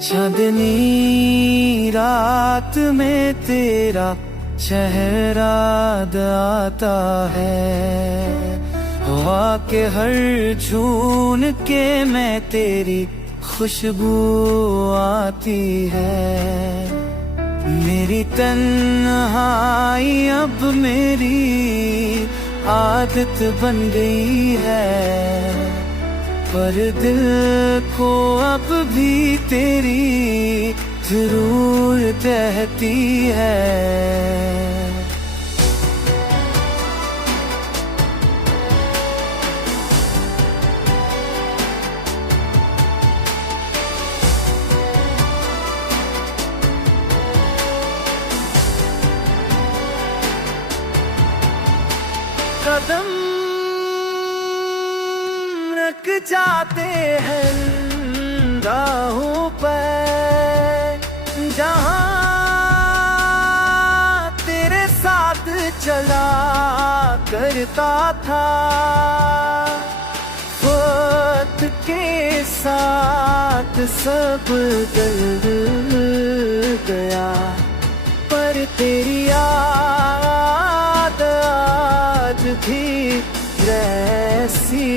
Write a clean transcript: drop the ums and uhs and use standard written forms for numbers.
चांदनी रात में तेरा चेहरा आता है, हवा के हर झून के में तेरी खुशबू आती है। मेरी तन्हाई अब मेरी आदत बन गई है, पर दिल को अब भी तेरी जरूरत रहती है। कदम रख जाते हैं राहों पर, जहां तेरे साथ चला करता था। वक्त के साथ सब बदल गया, पर तेरी याद आज भी वैसी